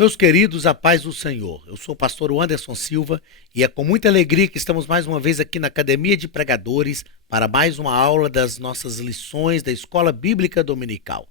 Meus queridos, a paz do Senhor. Eu sou o pastor Anderson Silva e é com muita alegria que estamos mais uma vez aqui na Academia de Pregadores para mais uma aula das nossas lições da Escola Bíblica Dominical.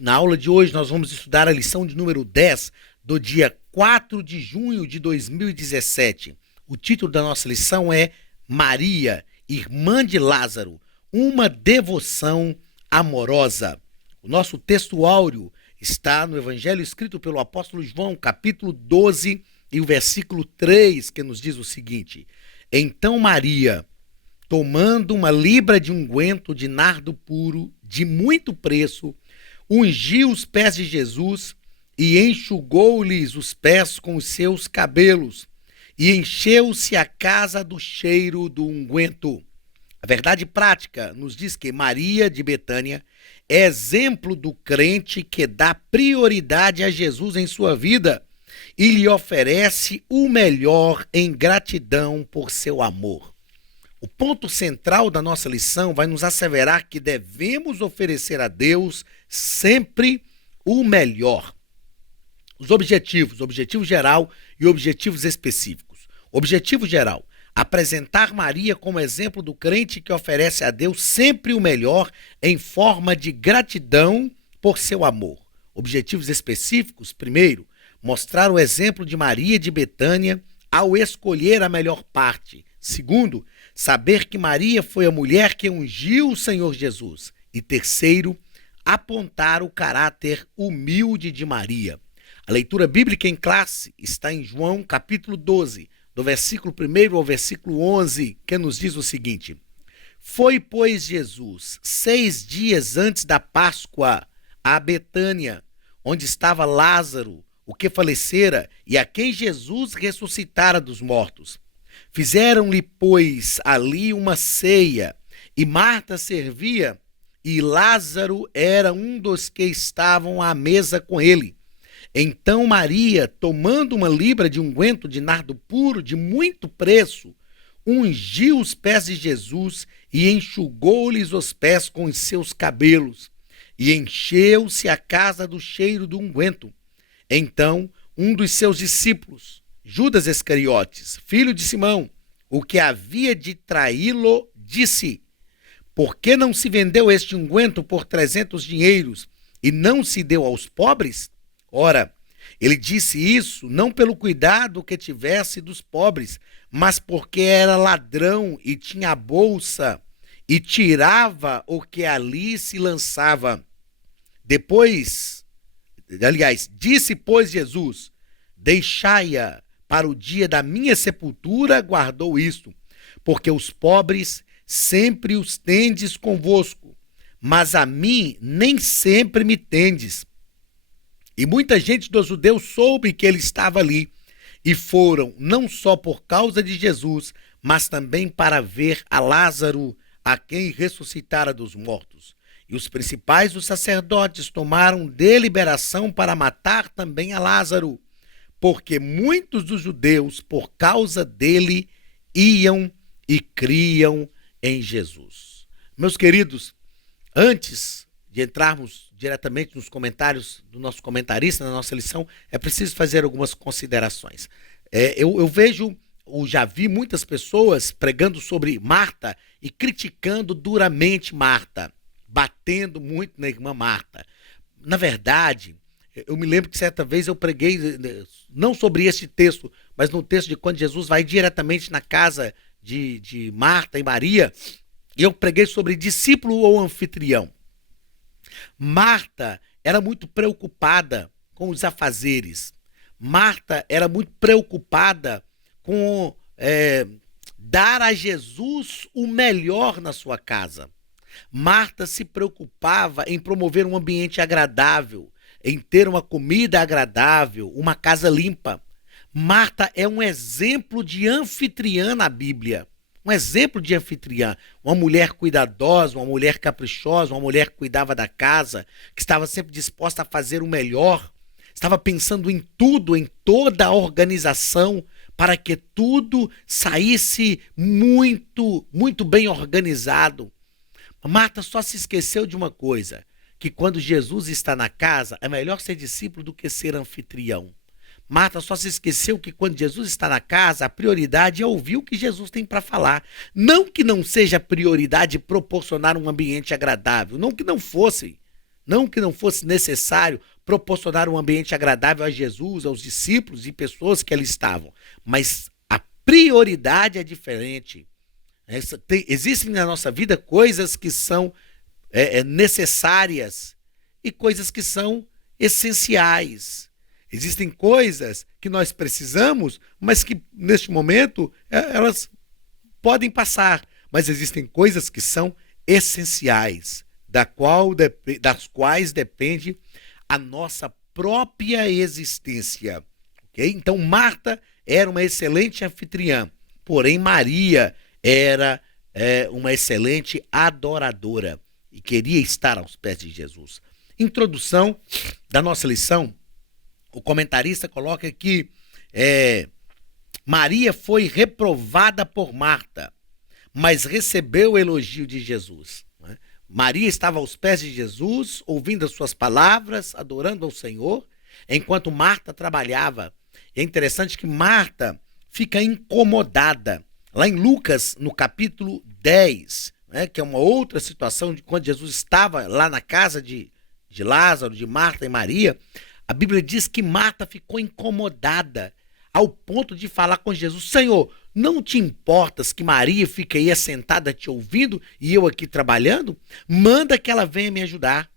Na aula de hoje nós vamos estudar a lição de número 10 do dia 4 de junho de 2017. O título da nossa lição é Maria, irmã de Lázaro, uma devoção amorosa. O nosso texto áureo está no Evangelho escrito pelo apóstolo João, capítulo 12, e o versículo 3, que nos diz o seguinte: Então Maria, tomando uma libra de unguento de nardo puro, de muito preço, ungiu os pés de Jesus e enxugou-lhes os pés com os seus cabelos, e encheu-se a casa do cheiro do unguento. A verdade prática nos diz que Maria de Betânia é exemplo do crente que dá prioridade a Jesus em sua vida e lhe oferece o melhor em gratidão por seu amor. O ponto central da nossa lição vai nos asseverar que devemos oferecer a Deus sempre o melhor. Os objetivos, objetivo geral e objetivos específicos. Objetivo geral: apresentar Maria como exemplo do crente que oferece a Deus sempre o melhor em forma de gratidão por seu amor. Objetivos específicos: primeiro, mostrar o exemplo de Maria de Betânia ao escolher a melhor parte. Segundo, saber que Maria foi a mulher que ungiu o Senhor Jesus. E terceiro, apontar o caráter humilde de Maria. A leitura bíblica em classe está em João capítulo 12, do versículo 1 ao versículo 11, que nos diz o seguinte: Foi, pois, Jesus, 6 dias antes da Páscoa, a Betânia, onde estava Lázaro, o que falecera, e a quem Jesus ressuscitara dos mortos. Fizeram-lhe, pois, ali uma ceia, e Marta servia, e Lázaro era um dos que estavam à mesa com ele. Então Maria, tomando uma libra de unguento de nardo puro de muito preço, ungiu os pés de Jesus e enxugou-lhes os pés com os seus cabelos, e encheu-se a casa do cheiro do unguento. Então um dos seus discípulos, Judas Iscariotes, filho de Simão, o que havia de traí-lo, disse: Por que não se vendeu este unguento por 300 dinheiros e não se deu aos pobres? Ora, ele disse isso não pelo cuidado que tivesse dos pobres, mas porque era ladrão e tinha a bolsa e tirava o que ali se lançava. Disse, pois, Jesus: Deixai-a para o dia da minha sepultura, guardou isto, porque os pobres sempre os tendes convosco, mas a mim nem sempre me tendes. E muita gente dos judeus soube que ele estava ali, e foram não só por causa de Jesus, mas também para ver a Lázaro, a quem ressuscitara dos mortos. E os principais dos sacerdotes tomaram deliberação para matar também a Lázaro, porque muitos dos judeus, por causa dele, iam e criam em Jesus. Meus queridos, antes de entrarmos diretamente nos comentários do nosso comentarista na nossa lição, é preciso fazer algumas considerações. Eu vejo, ou já vi muitas pessoas pregando sobre Marta e criticando duramente Marta, batendo muito na irmã Marta. Na verdade, eu me lembro que certa vez eu preguei, não sobre este texto, mas no texto de quando Jesus vai diretamente na casa de Marta e Maria, e eu preguei sobre discípulo ou anfitrião. Marta era muito preocupada com os afazeres. Marta era muito preocupada com dar a Jesus o melhor na sua casa. Marta se preocupava em promover um ambiente agradável, em ter uma comida agradável, uma casa limpa. Marta é um exemplo de anfitriã na Bíblia. Um exemplo de anfitriã, uma mulher cuidadosa, uma mulher caprichosa, uma mulher que cuidava da casa, que estava sempre disposta a fazer o melhor, estava pensando em tudo, em toda a organização, para que tudo saísse muito, muito bem organizado. Marta só se esqueceu de uma coisa, que quando Jesus está na casa, é melhor ser discípulo do que ser anfitrião. Marta só se esqueceu que quando Jesus está na casa, a prioridade é ouvir o que Jesus tem para falar. Não que não seja prioridade proporcionar um ambiente agradável, não que não fosse necessário proporcionar um ambiente agradável a Jesus, aos discípulos e pessoas que ali estavam. Mas a prioridade é diferente. Existem na nossa vida coisas que são necessárias e coisas que são essenciais. Existem coisas que nós precisamos, mas que neste momento elas podem passar. Mas existem coisas que são essenciais, das quais depende a nossa própria existência. Okay? Então Marta era uma excelente anfitriã, porém Maria era uma excelente adoradora e queria estar aos pés de Jesus. Introdução da nossa lição. O comentarista coloca que Maria foi reprovada por Marta, mas recebeu o elogio de Jesus. Né? Maria estava aos pés de Jesus, ouvindo as suas palavras, adorando ao Senhor, enquanto Marta trabalhava. É interessante que Marta fica incomodada. Lá em Lucas, no capítulo 10, né, que é uma outra situação de quando Jesus estava lá na casa de Lázaro, de Marta e Maria, a Bíblia diz que Marta ficou incomodada ao ponto de falar com Jesus: Senhor, não te importas que Maria fique aí sentada te ouvindo e eu aqui trabalhando? Manda que ela venha me ajudar.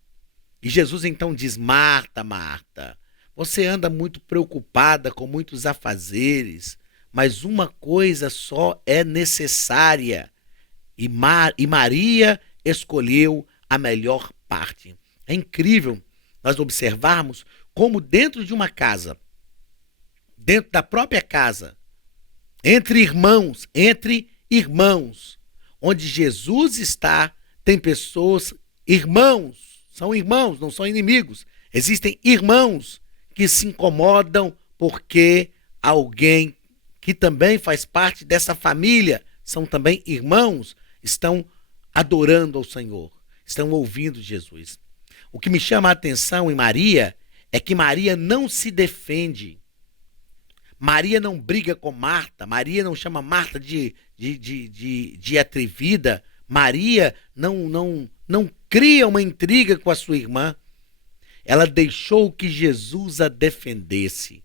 E Jesus então diz: Marta, Marta, você anda muito preocupada com muitos afazeres, mas uma coisa só é necessária. E Maria escolheu a melhor parte. É incrível nós observarmos como dentro de uma casa, dentro da própria casa, entre irmãos, onde Jesus está, tem pessoas, são irmãos, não são inimigos. Existem irmãos que se incomodam porque alguém que também faz parte dessa família, são também irmãos, estão adorando ao Senhor, estão ouvindo Jesus. O que me chama a atenção em Maria é que Maria não se defende. Maria não briga com Marta. Maria não chama Marta de atrevida. Maria não cria uma intriga com a sua irmã. Ela deixou que Jesus a defendesse.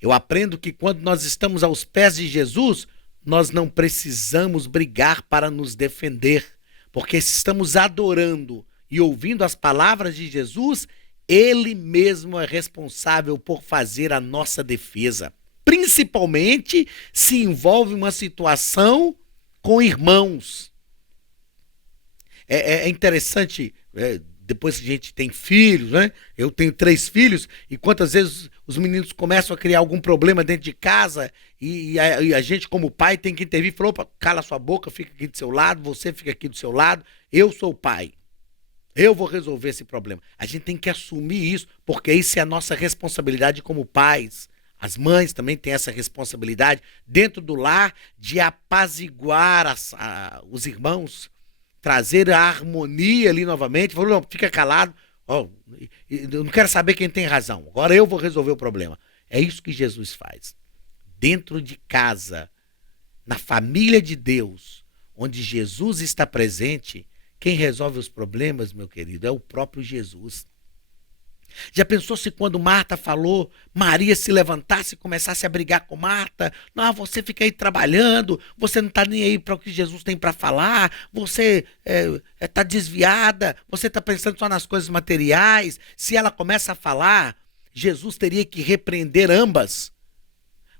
Eu aprendo que quando nós estamos aos pés de Jesus, nós não precisamos brigar para nos defender. Porque se estamos adorando e ouvindo as palavras de Jesus, Ele mesmo é responsável por fazer a nossa defesa. Principalmente se envolve uma situação com irmãos. É interessante, depois que a gente tem filhos, né? Eu tenho 3 filhos, e quantas vezes os meninos começam a criar algum problema dentro de casa, e a gente como pai tem que intervir, falou: cala sua boca, fica aqui do seu lado, você fica aqui do seu lado, eu sou o pai. Eu vou resolver esse problema. A gente tem que assumir isso, porque isso é a nossa responsabilidade como pais. As mães também têm essa responsabilidade dentro do lar de apaziguar os irmãos, trazer a harmonia ali novamente. Falou: não, fica calado, eu não quero saber quem tem razão, agora eu vou resolver o problema. É isso que Jesus faz. Dentro de casa, na família de Deus, onde Jesus está presente, quem resolve os problemas, meu querido, é o próprio Jesus. Já pensou se quando Marta falou, Maria se levantasse e começasse a brigar com Marta? Não, você fica aí trabalhando, você não está nem aí para o que Jesus tem para falar, você está desviada, você está pensando só nas coisas materiais. Se ela começa a falar, Jesus teria que repreender ambas.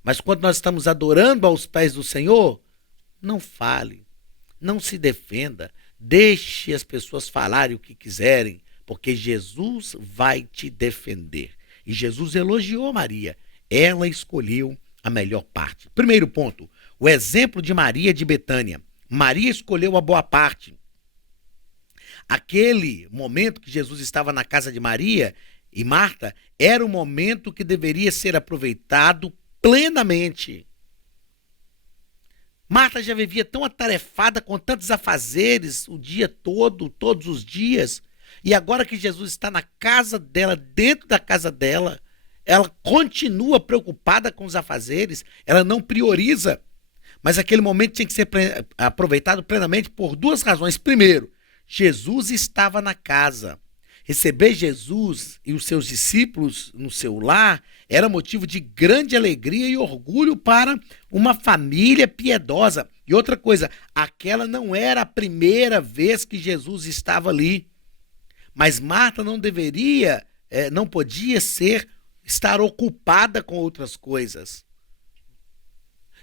Mas quando nós estamos adorando aos pés do Senhor, não fale, não se defenda, deixe as pessoas falarem o que quiserem, porque Jesus vai te defender. E Jesus elogiou Maria. Ela escolheu a melhor parte. Primeiro ponto, o exemplo de Maria de Betânia. Maria escolheu a boa parte. Aquele momento que Jesus estava na casa de Maria e Marta era o momento que deveria ser aproveitado plenamente. Marta já vivia tão atarefada com tantos afazeres o dia todo, todos os dias. E agora que Jesus está na casa dela, dentro da casa dela, ela continua preocupada com os afazeres, ela não prioriza. Mas aquele momento tinha que ser aproveitado plenamente por duas razões. Primeiro, Jesus estava na casa. Receber Jesus e os seus discípulos no seu lar era motivo de grande alegria e orgulho para uma família piedosa. E outra coisa, aquela não era a primeira vez que Jesus estava ali. Mas Marta não deveria, não podia estar ocupada com outras coisas.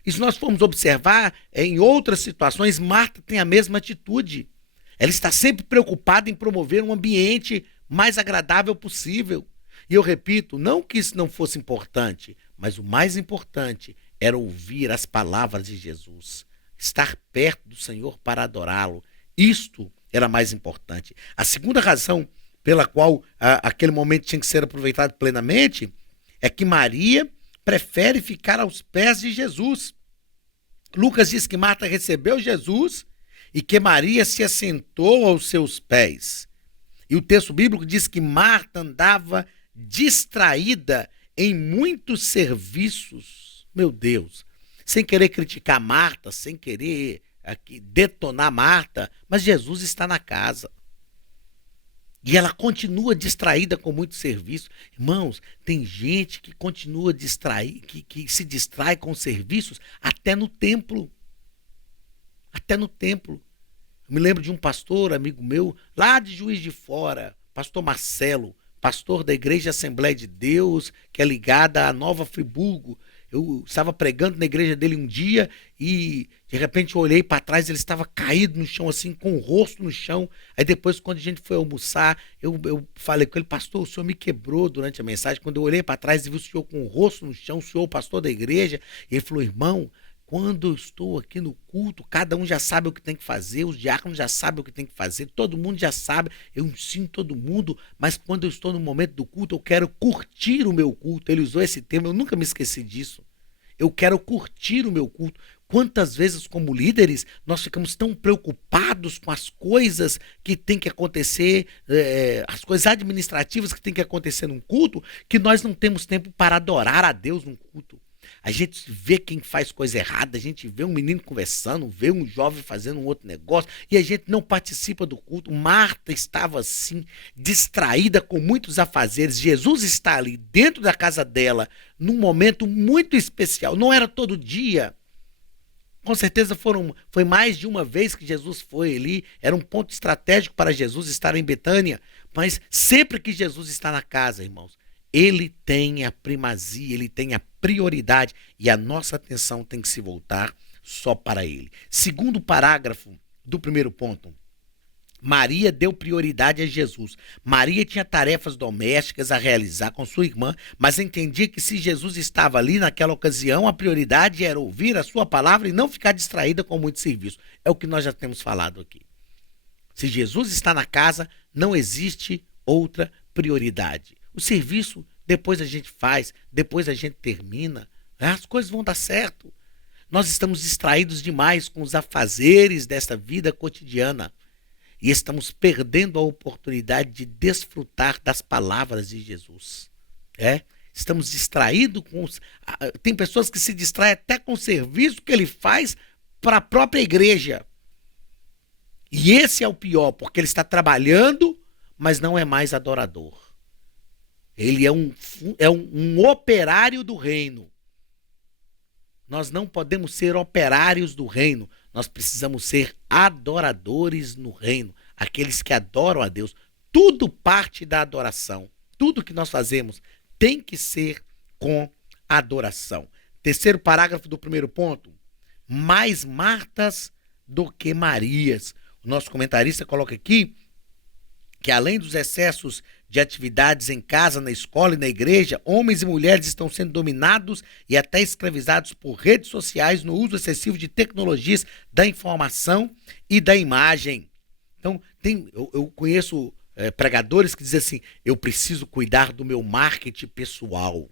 E se nós formos observar, em outras situações, Marta tem a mesma atitude. Ela está sempre preocupada em promover um ambiente mais agradável possível. E eu repito, não que isso não fosse importante, mas o mais importante era ouvir as palavras de Jesus, estar perto do Senhor para adorá-lo. Isto era mais importante. A segunda razão pela qual aquele momento tinha que ser aproveitado plenamente é que Maria prefere ficar aos pés de Jesus. Lucas diz que Marta recebeu Jesus e que Maria se assentou aos seus pés. E o texto bíblico diz que Marta andava distraída em muitos serviços. Meu Deus, sem querer criticar Marta, sem querer aqui detonar Marta, mas Jesus está na casa. E ela continua distraída com muito serviço. Irmãos, tem gente que continua que se distrai com serviços até no templo. Até no templo. Eu me lembro de um pastor, amigo meu, lá de Juiz de Fora, pastor Marcelo, pastor da Igreja Assembleia de Deus, que é ligada à Nova Friburgo. Eu estava pregando na igreja dele um dia e de repente eu olhei para trás, ele estava caído no chão assim, com o rosto no chão. Aí depois, quando a gente foi almoçar, eu falei com ele: pastor, o senhor me quebrou durante a mensagem. Quando eu olhei para trás e vi o senhor com o rosto no chão, o senhor o pastor da igreja, e ele falou: irmão, quando eu estou aqui no culto, cada um já sabe o que tem que fazer, os diáconos já sabem o que tem que fazer, todo mundo já sabe, eu ensino todo mundo, mas quando eu estou no momento do culto, eu quero curtir o meu culto. Ele usou esse termo, eu nunca me esqueci disso. Eu quero curtir o meu culto. Quantas vezes, como líderes, nós ficamos tão preocupados com as coisas que tem que acontecer, as coisas administrativas que tem que acontecer num culto, que nós não temos tempo para adorar a Deus num culto. A gente vê quem faz coisa errada, a gente vê um menino conversando, vê um jovem fazendo um outro negócio e a gente não participa do culto. Marta estava assim, distraída com muitos afazeres. Jesus está ali dentro da casa dela, num momento muito especial. Não era todo dia. Com certeza foi mais de uma vez que Jesus foi ali. Era um ponto estratégico para Jesus estar em Betânia. Mas sempre que Jesus está na casa, irmãos, ele tem a primazia, ele tem a prioridade e a nossa atenção tem que se voltar só para ele. Segundo parágrafo do primeiro ponto, Maria deu prioridade a Jesus. Maria tinha tarefas domésticas a realizar com sua irmã, mas entendia que se Jesus estava ali naquela ocasião, a prioridade era ouvir a sua palavra e não ficar distraída com muito serviço. É o que nós já temos falado aqui. Se Jesus está na casa, não existe outra prioridade. O serviço, depois a gente faz, depois a gente termina, as coisas vão dar certo. Nós estamos distraídos demais com os afazeres desta vida cotidiana e estamos perdendo a oportunidade de desfrutar das palavras de Jesus. Estamos distraídos com tem pessoas que se distraem até com o serviço que ele faz para a própria igreja. E esse é o pior, porque ele está trabalhando, mas não é mais adorador. Ele é um operário do reino. Nós não podemos ser operários do reino. Nós precisamos ser adoradores no reino. Aqueles que adoram a Deus. Tudo parte da adoração. Tudo que nós fazemos tem que ser com adoração. Terceiro parágrafo do primeiro ponto. Mais Martas do que Marias. O nosso comentarista coloca aqui que além dos excessos de atividades em casa, na escola e na igreja, homens e mulheres estão sendo dominados e até escravizados por redes sociais no uso excessivo de tecnologias da informação e da imagem. Então, eu conheço pregadores que dizem assim: eu preciso cuidar do meu marketing pessoal.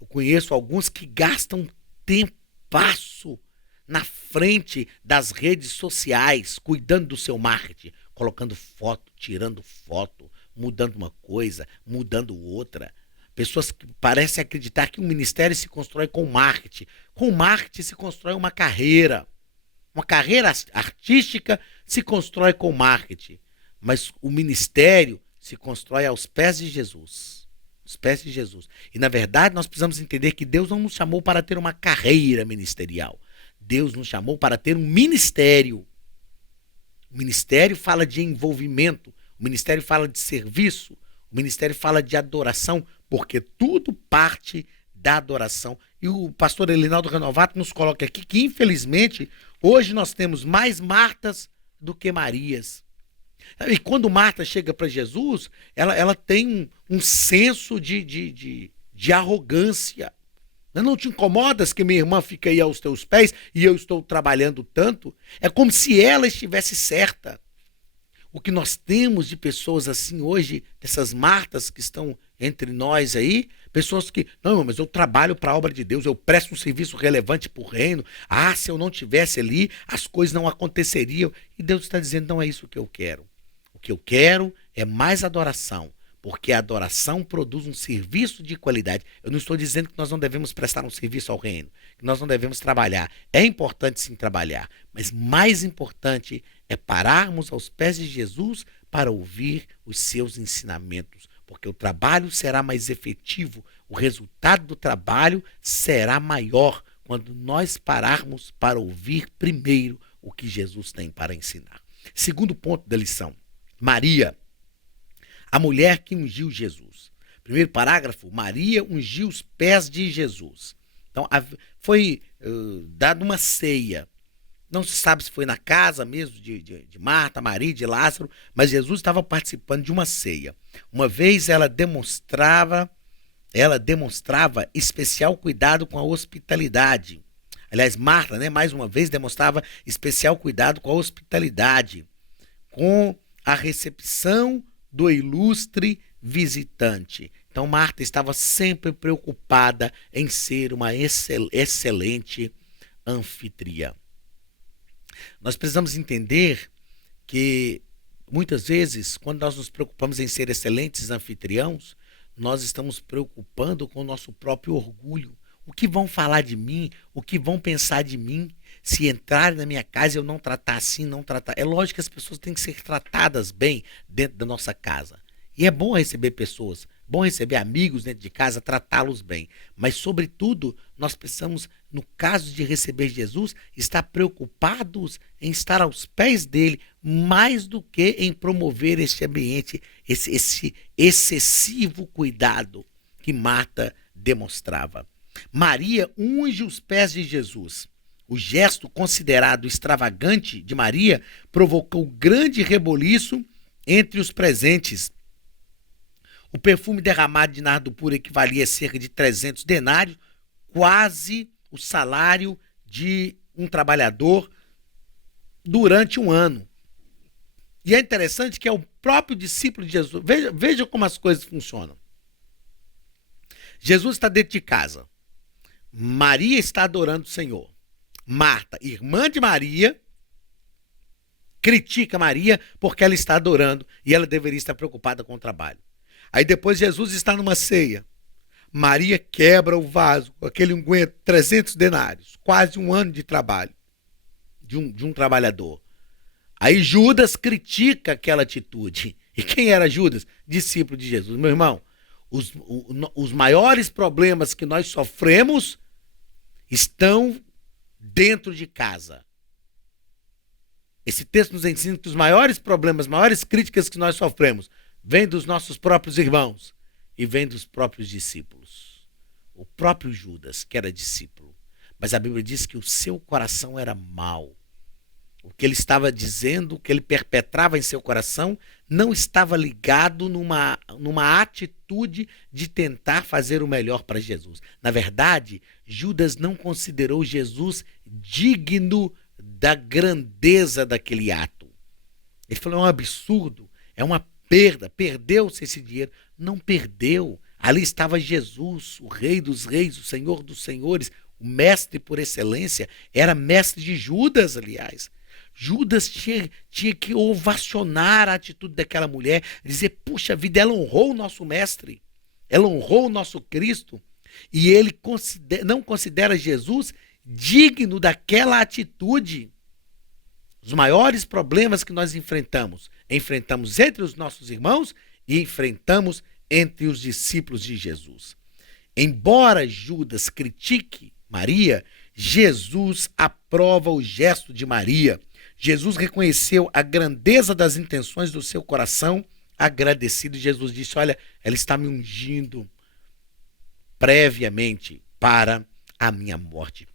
Eu conheço alguns que gastam tempasso na frente das redes sociais, cuidando do seu marketing, colocando foto, tirando foto, mudando uma coisa, mudando outra. Pessoas que parecem acreditar que um ministério se constrói com marketing. Com marketing se constrói uma carreira. Uma carreira artística se constrói com marketing. Mas o ministério se constrói aos pés de Jesus. Os pés de Jesus. E, na verdade, nós precisamos entender que Deus não nos chamou para ter uma carreira ministerial. Deus nos chamou para ter um ministério. O ministério fala de envolvimento. O ministério fala de serviço. O ministério fala de adoração, porque tudo parte da adoração. E o pastor Elinaldo Renovato nos coloca aqui que, infelizmente, hoje nós temos mais Martas do que Marias. E quando Marta chega para Jesus, ela tem um senso de arrogância. Não te incomodas que minha irmã fica aí aos teus pés e eu estou trabalhando tanto? É como se ela estivesse certa. O que nós temos de pessoas assim hoje, dessas Martas que estão entre nós aí, pessoas que, não, mas eu trabalho para a obra de Deus, eu presto um serviço relevante para o reino. Ah, se eu não tivesse ali, as coisas não aconteceriam. E Deus está dizendo, não é isso que eu quero. O que eu quero é mais adoração, porque a adoração produz um serviço de qualidade. Eu não estou dizendo que nós não devemos prestar um serviço ao reino, que nós não devemos trabalhar. É importante sim trabalhar, mas mais importante é pararmos aos pés de Jesus para ouvir os seus ensinamentos, porque o trabalho será mais efetivo, o resultado do trabalho será maior quando nós pararmos para ouvir primeiro o que Jesus tem para ensinar. Segundo ponto da lição, Maria, a mulher que ungiu Jesus. Primeiro parágrafo, Maria ungiu os pés de Jesus. Então, foi dada uma ceia. Não se sabe se foi na casa mesmo de Marta, Maria, de Lázaro, mas Jesus estava participando de uma ceia. Uma vez ela demonstrava especial cuidado com a hospitalidade. Aliás, Marta, mais uma vez, demonstrava especial cuidado com a hospitalidade, com a recepção do ilustre visitante. Então, Marta estava sempre preocupada em ser uma excelente anfitriã. Nós precisamos entender que, muitas vezes, quando nós nos preocupamos em ser excelentes anfitriãos, nós estamos preocupando com o nosso próprio orgulho. O que vão falar de mim? O que vão pensar de mim? Se entrarem na minha casa e eu não tratar assim, não tratar... É lógico que as pessoas têm que ser tratadas bem dentro da nossa casa. E é bom receber pessoas, bom receber amigos dentro de casa, tratá-los bem. Mas, sobretudo, nós precisamos, no caso de receber Jesus, estar preocupados em estar aos pés dele, mais do que em promover esse ambiente, esse excessivo cuidado que Marta demonstrava. Maria unge os pés de Jesus. O gesto considerado extravagante de Maria provocou grande reboliço entre os presentes. O perfume derramado de nardo puro equivalia a cerca de 300 denários, quase o salário de um trabalhador durante um ano. E é interessante que é o próprio discípulo de Jesus. Veja como as coisas funcionam. Jesus está dentro de casa. Maria está adorando o Senhor. Marta, irmã de Maria, critica Maria porque ela está adorando e ela deveria estar preocupada com o trabalho. Aí depois Jesus está numa ceia. Maria quebra o vaso, aquele unguento, 300 denários, quase um ano de trabalho de um trabalhador. Aí Judas critica aquela atitude. E quem era Judas? Discípulo de Jesus. Meu irmão, os maiores problemas que nós sofremos estão dentro de casa. Esse texto nos ensina que os maiores problemas, as maiores críticas que nós sofremos vêm dos nossos próprios irmãos e vêm dos próprios discípulos. O próprio Judas, que era discípulo. Mas a Bíblia diz que o seu coração era mau. O que ele estava dizendo, o que ele perpetrava em seu coração, não estava ligado numa atitude de tentar fazer o melhor para Jesus. Na verdade, Judas não considerou Jesus digno da grandeza daquele ato. Ele falou, é um absurdo, é uma perda, perdeu-se esse dinheiro. Não perdeu. Ali estava Jesus, o Rei dos Reis, o Senhor dos Senhores, o mestre por excelência, era mestre de Judas, aliás. Judas tinha que ovacionar a atitude daquela mulher, dizer, puxa vida, ela honrou o nosso mestre, ela honrou o nosso Cristo, e ele não considera Jesus digno daquela atitude. Os maiores problemas que nós enfrentamos entre os nossos irmãos e enfrentamos entre os discípulos de Jesus. Embora Judas critique Maria, Jesus aprova o gesto de Maria. Jesus reconheceu a grandeza das intenções do seu coração agradecido. Jesus disse, olha, ela está me ungindo previamente para a minha morte.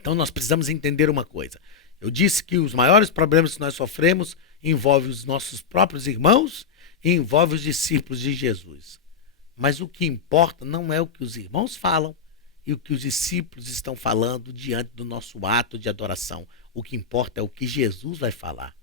Então nós precisamos entender uma coisa. Eu disse que os maiores problemas que nós sofremos envolvem os nossos próprios irmãos e envolvem os discípulos de Jesus. Mas o que importa não é o que os irmãos falam e o que os discípulos estão falando diante do nosso ato de adoração. O que importa é o que Jesus vai falar.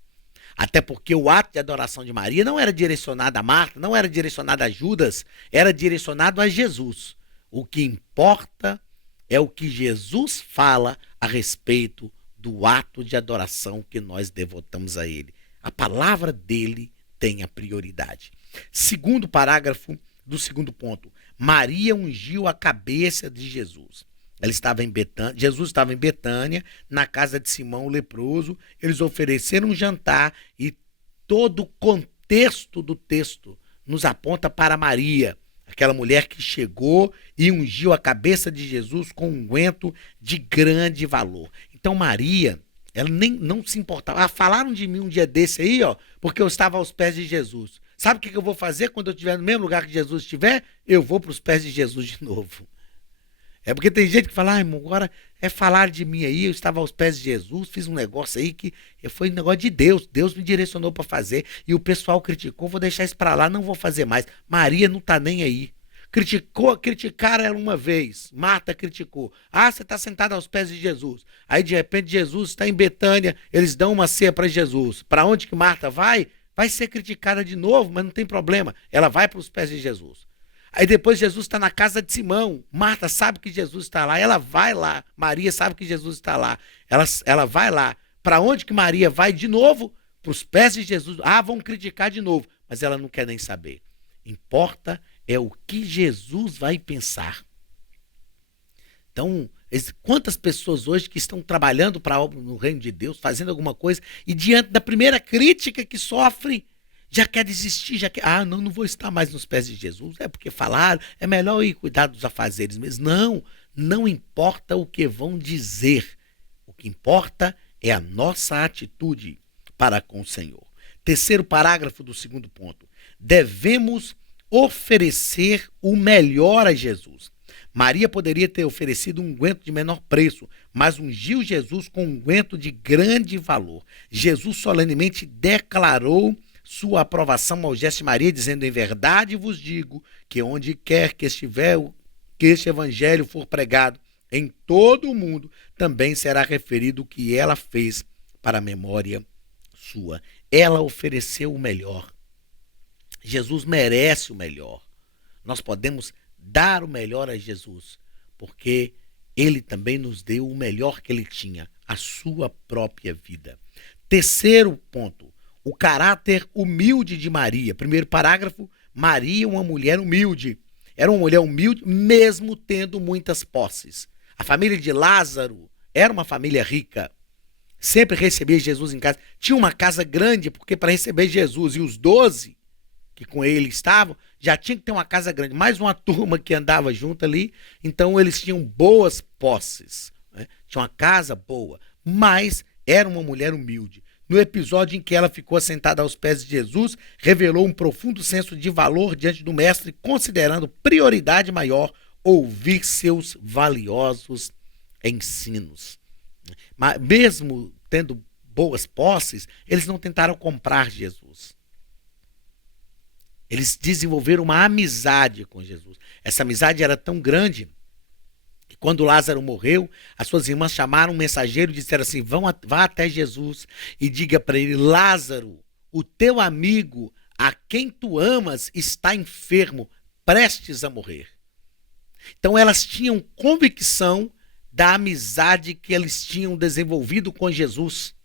Até porque o ato de adoração de Maria não era direcionado a Marta, não era direcionado a Judas, era direcionado a Jesus. O que importa é o que Jesus fala a respeito do ato de adoração que nós devotamos a ele. A palavra dele tem a prioridade. Segundo parágrafo do segundo ponto. Maria ungiu a cabeça de Jesus. Ela estava em Betânia, Jesus estava em Betânia, na casa de Simão o leproso. Eles ofereceram um jantar e todo o contexto do texto nos aponta para Maria, aquela mulher que chegou e ungiu a cabeça de Jesus com um unguento de grande valor. Então Maria, ela nem não se importava. Falaram de mim um dia desse aí, ó, porque eu estava aos pés de Jesus. Sabe o que eu vou fazer quando eu estiver no mesmo lugar que Jesus estiver? Eu vou para os pés de Jesus de novo. É porque tem gente que fala, irmão, agora é falar de mim aí, eu estava aos pés de Jesus, fiz um negócio aí que foi um negócio de Deus, Deus me direcionou para fazer, e o pessoal criticou, vou deixar isso para lá, não vou fazer mais. Maria não está nem aí. Criticaram ela uma vez, Marta criticou. Você está sentada aos pés de Jesus. Aí de repente Jesus está em Betânia, eles dão uma ceia para Jesus. Para onde que Marta vai? Vai ser criticada de novo, mas não tem problema, ela vai para os pés de Jesus. Aí depois Jesus está na casa de Simão. Marta sabe que Jesus está lá, ela vai lá. Maria sabe que Jesus está lá, ela vai lá. Para onde que Maria vai de novo? Para os pés de Jesus. Vão criticar de novo, mas ela não quer nem saber. Importa é o que Jesus vai pensar. Então, quantas pessoas hoje que estão trabalhando para a obra no reino de Deus, fazendo alguma coisa, e diante da primeira crítica que sofre, já quer desistir, já quer, não vou estar mais nos pés de Jesus, é porque falaram, é melhor ir cuidar dos afazeres mesmo. Não importa o que vão dizer, o que importa é a nossa atitude para com o Senhor. Terceiro parágrafo do segundo ponto, devemos oferecer o melhor a Jesus. Maria poderia ter oferecido um unguento de menor preço, mas ungiu Jesus com um unguento de grande valor. Jesus solenemente declarou sua aprovação ao gesto de Maria, dizendo, em verdade vos digo que onde quer que este evangelho for pregado em todo o mundo, também será referido o que ela fez para a memória sua. Ela ofereceu o melhor. Jesus merece o melhor. Nós podemos dar o melhor a Jesus, porque ele também nos deu o melhor que ele tinha, a sua própria vida. Terceiro ponto, o caráter humilde de Maria. Primeiro parágrafo, Maria, uma mulher humilde. Era uma mulher humilde, mesmo tendo muitas posses. A família de Lázaro era uma família rica. Sempre recebia Jesus em casa. Tinha uma casa grande, porque para receber Jesus e os 12 que com ele estavam, já tinha que ter uma casa grande. Mais uma turma que andava junto ali. Então eles tinham boas posses, né? Tinha uma casa boa, mas era uma mulher humilde. No episódio em que ela ficou sentada aos pés de Jesus, revelou um profundo senso de valor diante do mestre, considerando prioridade maior ouvir seus valiosos ensinos. Mas mesmo tendo boas posses, eles não tentaram comprar Jesus. Eles desenvolveram uma amizade com Jesus. Essa amizade era tão grande que quando Lázaro morreu, as suas irmãs chamaram um mensageiro e disseram assim, vá até Jesus e diga para ele, Lázaro, o teu amigo, a quem tu amas, está enfermo, prestes a morrer. Então elas tinham convicção da amizade que eles tinham desenvolvido com Jesus.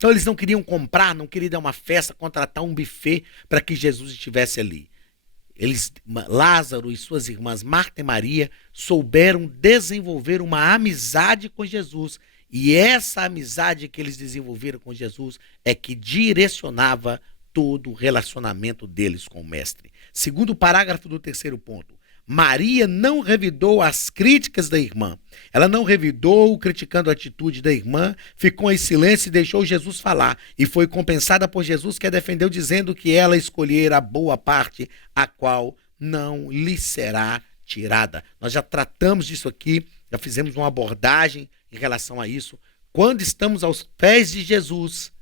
Então eles não queriam comprar, não queriam dar uma festa, contratar um buffet para que Jesus estivesse ali. Lázaro e suas irmãs Marta e Maria souberam desenvolver uma amizade com Jesus. E essa amizade que eles desenvolveram com Jesus é que direcionava todo o relacionamento deles com o mestre. Segundo parágrafo do terceiro ponto, Maria não revidou as críticas da irmã. Ela não revidou criticando a atitude da irmã, ficou em silêncio e deixou Jesus falar. E foi compensada por Jesus, que a defendeu, dizendo que ela escolhera a boa parte, a qual não lhe será tirada. Nós já tratamos disso aqui, já fizemos uma abordagem em relação a isso. Quando estamos aos pés de Jesus,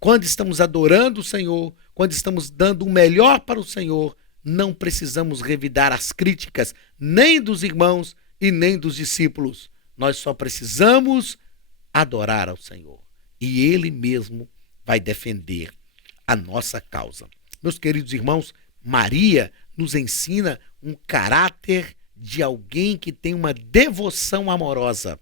quando estamos adorando o Senhor, quando estamos dando o melhor para o Senhor, não precisamos revidar as críticas nem dos irmãos e nem dos discípulos. Nós só precisamos adorar ao Senhor. E Ele mesmo vai defender a nossa causa. Meus queridos irmãos, Maria nos ensina um caráter de alguém que tem uma devoção amorosa.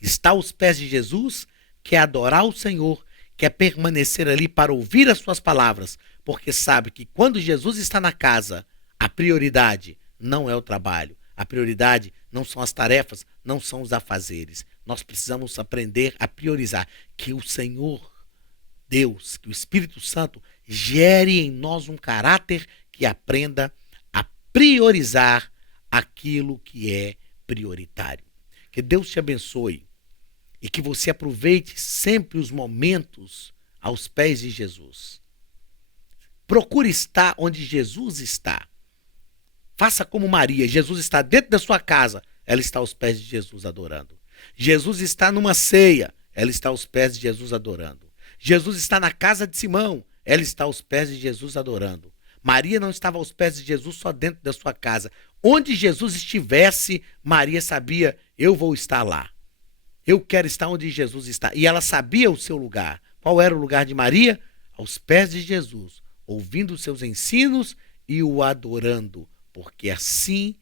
Está aos pés de Jesus, quer adorar o Senhor, quer permanecer ali para ouvir as suas palavras, porque sabe que quando Jesus está na casa, a prioridade não é o trabalho, a prioridade não são as tarefas, não são os afazeres. Nós precisamos aprender a priorizar, que o Senhor Deus, que o Espírito Santo gere em nós um caráter que aprenda a priorizar aquilo que é prioritário. Que Deus te abençoe e que você aproveite sempre os momentos aos pés de Jesus. Procure estar onde Jesus está. Faça como Maria. Jesus está dentro da sua casa. Ela está aos pés de Jesus adorando. Jesus está numa ceia. Ela está aos pés de Jesus adorando. Jesus está na casa de Simão. Ela está aos pés de Jesus adorando. Maria não estava aos pés de Jesus só dentro da sua casa. Onde Jesus estivesse, Maria sabia, eu vou estar lá. Eu quero estar onde Jesus está. E ela sabia o seu lugar. Qual era o lugar de Maria? Aos pés de Jesus, ouvindo os seus ensinos e o adorando, porque assim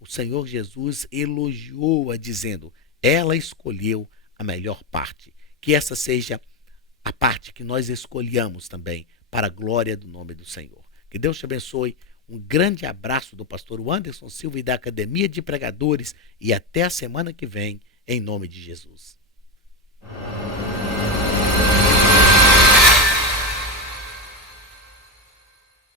o Senhor Jesus elogiou-a, dizendo, ela escolheu a melhor parte. Que essa seja a parte que nós escolhamos também, para a glória do nome do Senhor. Que Deus te abençoe. Um grande abraço do pastor Anderson Silva e da Academia de Pregadores, e até a semana que vem, em nome de Jesus.